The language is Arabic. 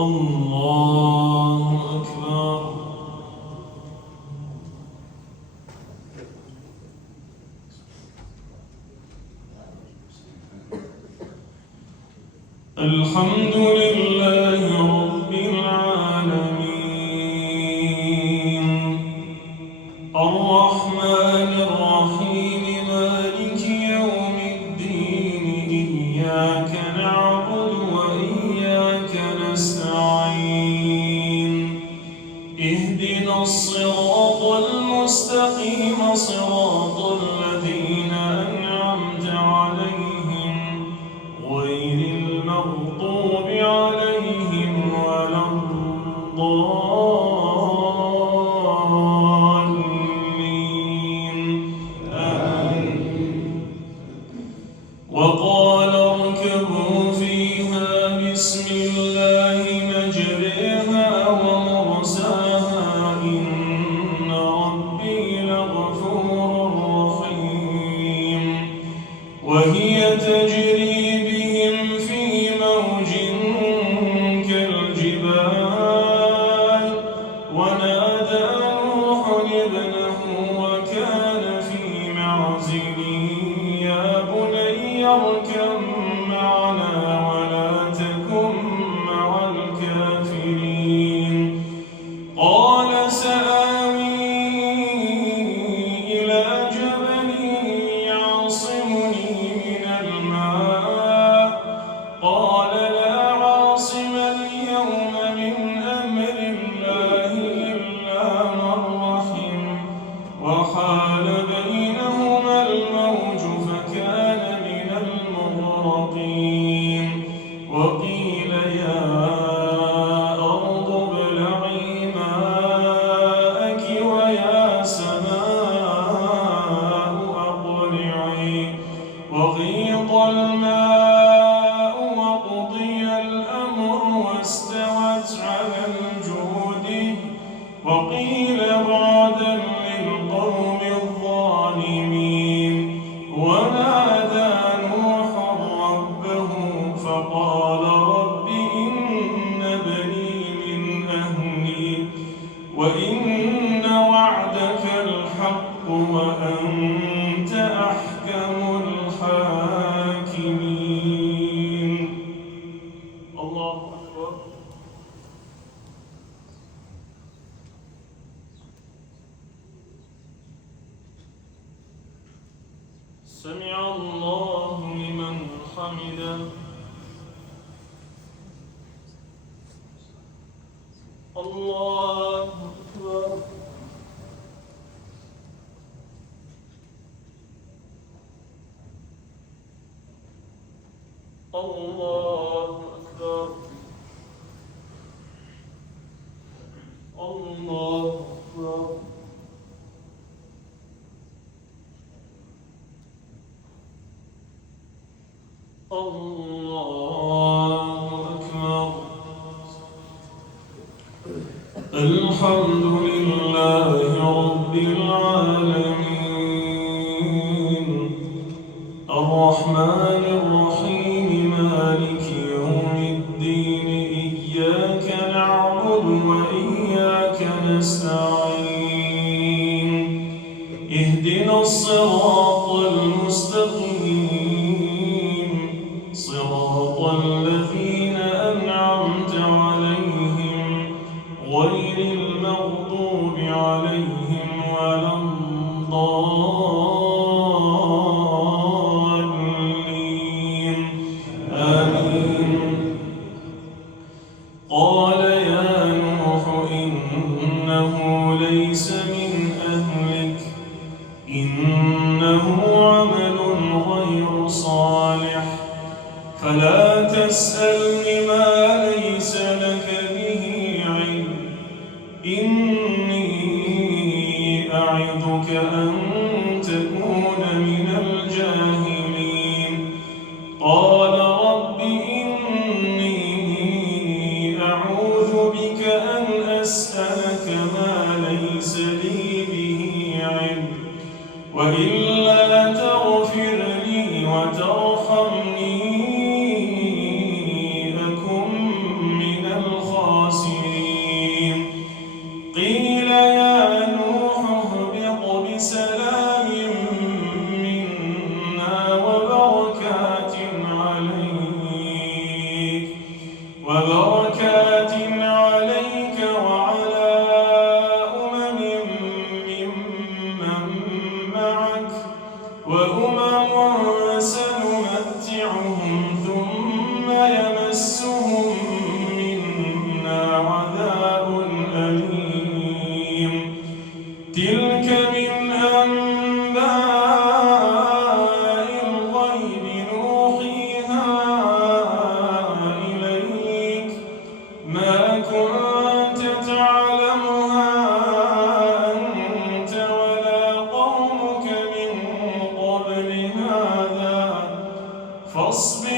الله أكبر. الحمد لله رب العالمين الرحمن الرحيم مالك يوم الدين إياك نعبد وإياك نستعين اهدنا الصراط المستقيم صراط الذين أنعمت عليهم غير المغضوب عليهم ولا الضالين آمين. وقال اركبوا فيها بسم الله مجريها ومرساها إن ربي لغفور رحيم. وهي تجري بهم في موج كالجبال ونادى نوح ابنه وكان في معزل يا بني اركب معنا ولا تكن مع الكافرين. قال سآوي إلى جبل يعصمني من الماء قال لا عاصم اليوم من أمر الله إلا من رحم وحال بينهما الموج فكان من المغرقين. وقيل يا أرض ابلعي ماءك ويا سماء أقلعي وغيض الماء وقضي الأمر واستوت على الجود وقيل بعدا للقوم الظالمين. ونادى نوح ربه فقال رب إن ابني من أهلي وإن وعدك الحق وأنت أحكم الحاكمين. الله أكبر. سمع الله لمن حمده. الله أكبر. الله أكبر. الله أكبر. الله أكبر. الحمد لله رب العالمين الرحمن الرحيم مالك يوم الدين إياك نعبد وإياك نستعين اهدنا الصراط المستقيم صراط الذين أنعمت عليهم غير المغضوب عليهم ولا الضالين آمين. قال يا نوح إنه ليس من أهلك إنه عمل غير صالح فلا تسألني ما ليس لك به علم إني أعظك أن تكون من الجاهلين. قال رب إني أعوذ بك أن أسألك ما ليس لي به علم وإلا تغفر لي وترحمني أكن من الخاسرين. وأمم سنمتعهم ثم يمسهم منا عذاب أليم تلك من أنباء الغيب نوحيها إليك ما كنت تعلمها أنت ولا قومك من قبل هذا فاصبر